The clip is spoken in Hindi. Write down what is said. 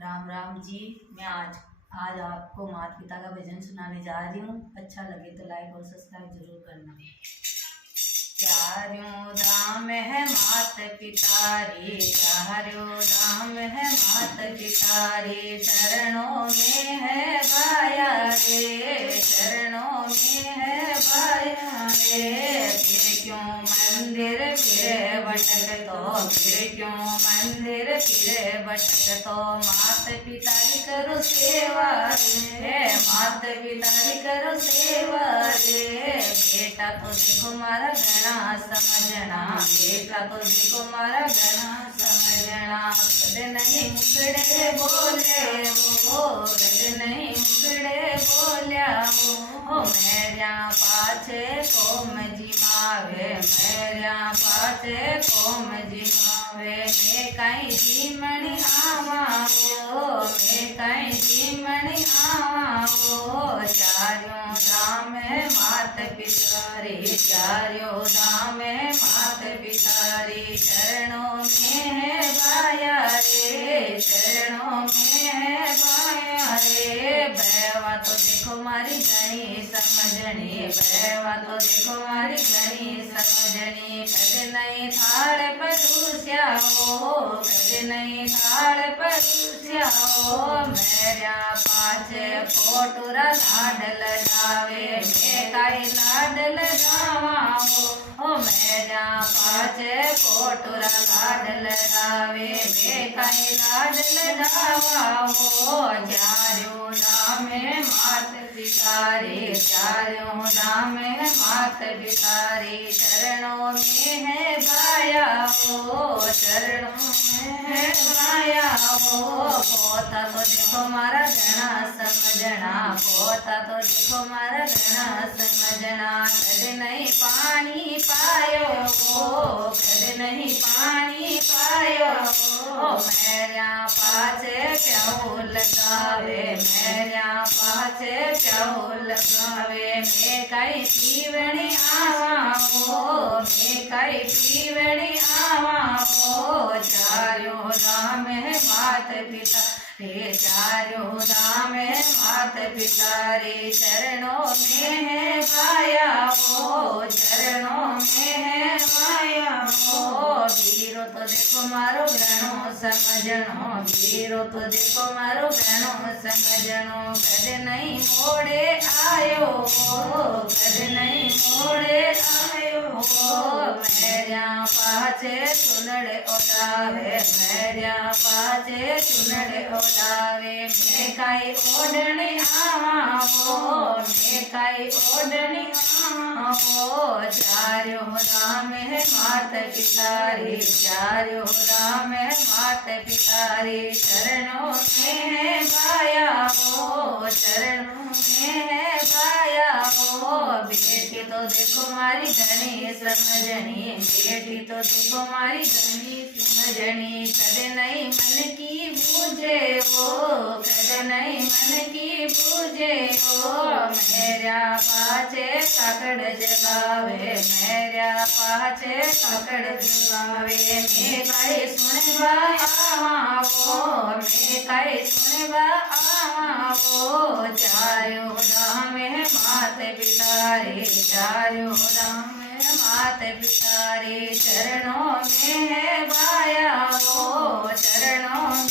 राम राम जी। मैं आज आपको माता पिता का भजन सुनाने जा रही हूँ। अच्छा लगे तो लाइक और सब्सक्राइब जरूर करना। चारों धाम है मात पिता रे, चारों धाम है मात पिता रे, चरणों में है बाया रे, चरणों में है बाया रे। फिर क्यों मंदिर फिर भटक तो, फिर क्यों मंदिर फिर भटक तो, मात पिता की करो सेवा रे, मात पिता की करो सेवा रे। बेटा तो देखो मारा गणा समझना, बेटा तो देखो मारा गणा समझना। कद नहीं मुकड़े बोले वो, कद नहीं मुकड़े बोलिया वो, मेरिया पाछे कोम जी मावे, मेरिया पाछे कोम जी मावे। मैं कहीं जीमणी आवा वो, मैं कहीं जीमणी आवा वो। चारों धाम है मात पिता रे, चारों धाम है मात पिता रे, चरणों में है बाया रे, चरणों में है बाया रे। बैवा तो देखो मारी गणी समझनी, बैवा तो देखो मारी गणी समझनी। कद नहीं थाड़ परूस्या हो, कद नहीं थाड़ परूस्या हो, मेरा पाछे फोटुरा लाड लगावे, मैं काई लाड लगावा हो, मेरा पाछे फोटुरा लाड लगावे, मैं काई लाड लगावा हो। चारों धाम है मात पिता रे, चारों धाम है मात पिता रे, चरणों में है बाया हो, चरणों में है बाया हो। पोता तो देखो मारा गणा समझना, पोता तो देखो मारा गणा समझना। कद नहीं पानी पायो हो, कद नहीं पानी पायो हो, मेरा पाछे प्याऊ लगावे, मेरा पाछे प्याऊ लगावे। मैं कई पीवणी आवा हो, मैं कई पीवणी आवा हो। चारों धाम है मात पिता रे, चारों धाम है मात पिता रे, चरणों में है बाया हो, चरणों में है बाया हो। वीरो तो देखो मारो गणो समझनो, वीरो तो देखो मारो गणो समझनो। कद नहीं मोड़े आयो हो, कद नहीं मोड़े आयो हो, मेरिया पाछे चुनड़े ओढ़ावे, मेरिया पाछे चुनड़े ओढ़ावे। मैं काई ओढ़ने आवा हो, मैं काई ओढ़ने आवा हो। चारों धाम है मात पिता रे, चारों धाम है मात पिता रे, चरणों में है बाया हो, चरणों में है बाया हो। बेटी तो देखो मारी गणी समझनी, बेटी तो देखो मारी गणी समझनी। कद नहीं मन की बूझे वो, कद नहीं मन की बूझे वो, मेरा पाछे पकड़ जगावे, मेरा पाछे पकड़ जगावे। मैं कई सुनबा आवा वो, मैं कई सुनबा आवा वो। चारों धाम है मात पिता रे, चारों धाम है मात पिता रे, चरणों में है बाया हो, चरणों